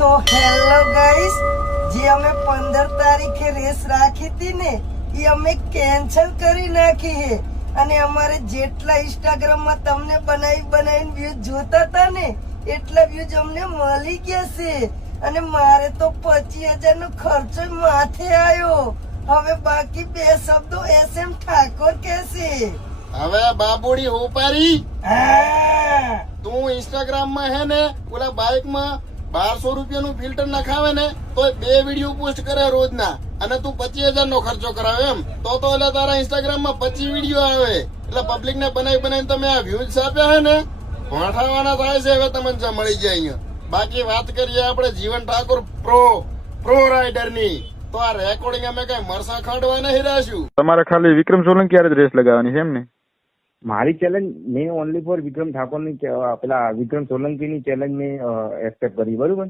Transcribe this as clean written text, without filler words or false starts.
તો hello guys, જે અમે 15 તારીખે રેસ રાખી હતી ને એ અમે કેન્સલ કરી નાખી હે. અને અમારે જેટલા ઇન્સ્ટાગ્રામ માં તમને બનાવીને વ્યૂઝ જોતા હતા ને એટલા વ્યૂઝ અમને મળી ગયા છે. અને મારે તો 25,000 નો ખર્ચો માથે આવ્યો. હવે બાકી બે શબ્દો SM ઠાકોર કહેશે. હવે બાબુડી ઉપારી હા, તું ઇન્સ્ટાગ્રામ માં હે ને ઓલા બાઇક માં 1200 રૂપિયાનું ફિલ્ટર નખાવે ને તો 2 વિડીયો પોસ્ટ કરે રોજના, અને તું 25,000 નો ખર્ચો કરાવે એમ તો એટલે તારા ઇન્સ્ટાગ્રામ માં 25 વિડીયો આવે. એટલે પબ્લિક ને બનાવીને તમે આ વ્યૂઝ આપ્યા હે ને ભણાવવાના થાય છે. હવે તમને જ્યાં મળી જાય અહીંયા. બાકી વાત કરીએ આપણે જીવન ઠાકોર પ્રો રાઇડર ની, તો આ રેકોર્ડિંગ અમે કઈ મરસા ખાંડવા નહીં રાખ્યું. તમારે ખાલી વિક્રમ સોલંકી યારે જ રેસ લગાવવાની છે એમ ને? મારી ચેલેન્જ મેં ઓનલી ફોર વિક્રમ ઠાકોરની પેલા વિક્રમ સોલંકીની ચેલેન્જ મેં એક્સેપ્ટ કરી, બરોબર.